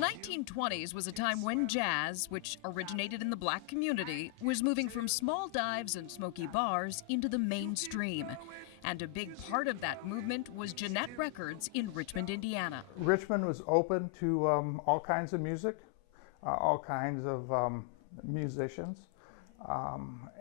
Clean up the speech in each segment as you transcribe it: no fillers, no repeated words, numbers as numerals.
The 1920s was a time when jazz, which originated in the black community, was moving from small dives and smoky bars into the mainstream. And a big part of that movement was Gennett Records in Richmond, Indiana. Richmond was open to all kinds of music, all kinds of musicians.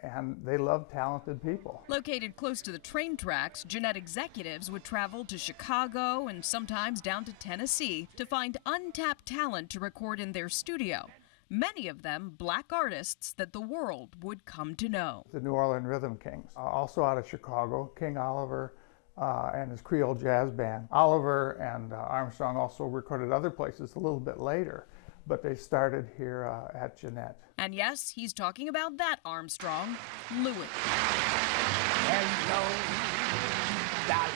And they love talented people. Located close to the train tracks, Gennett executives would travel to Chicago and sometimes down to Tennessee to find untapped talent to record in their studio. Many of them black artists that the world would come to know. The New Orleans Rhythm Kings, also out of Chicago, King Oliver and his Creole Jazz Band. Oliver and Armstrong also recorded other places a little bit later, but they started here at Gennett. And yes, he's talking about that Armstrong, Louis. Hello, Dolly.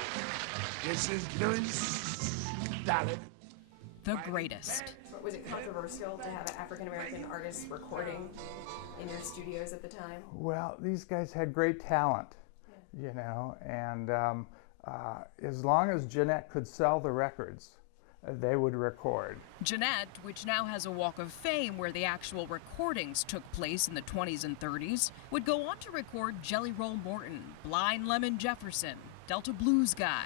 This is Louis, Dolly. The greatest. Was it controversial to have an African-American artist recording in your studios at the time? Well, these guys had great talent, you know, and as long as Gennett could sell the records, they would record. Gennett, which now has a Walk of Fame where the actual recordings took place in the 20s and 30s, would go on to record Jelly Roll Morton, Blind Lemon Jefferson, Delta Blues Guy.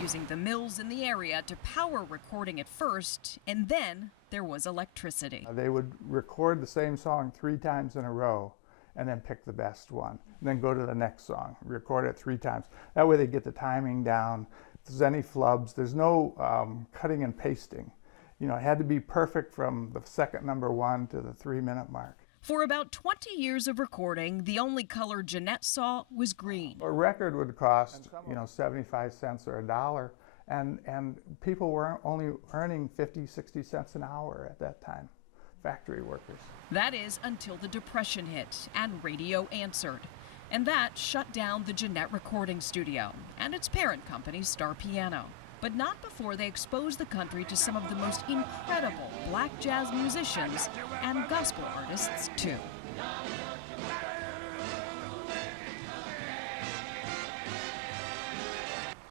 Using the mills in the area to power recording at first, and then there was electricity. They would record the same song 3 times in a row and then pick the best one, and then go to the next song, record it 3 times. That way they get the timing down. If there's any flubs, there's no cutting and pasting. You know, it had to be perfect from the second number 1 to the 3-minute mark. For about 20 years of recording, the only color Gennett saw was green. A record would cost, you know, 75 cents or $1, and people were only earning 50, 60 cents an hour at that time, factory workers. That is until the Depression hit and radio answered. And that shut down the Gennett recording studio and its parent company, Star Piano. But not before they exposed the country to some of the most incredible black jazz musicians and gospel artists, too.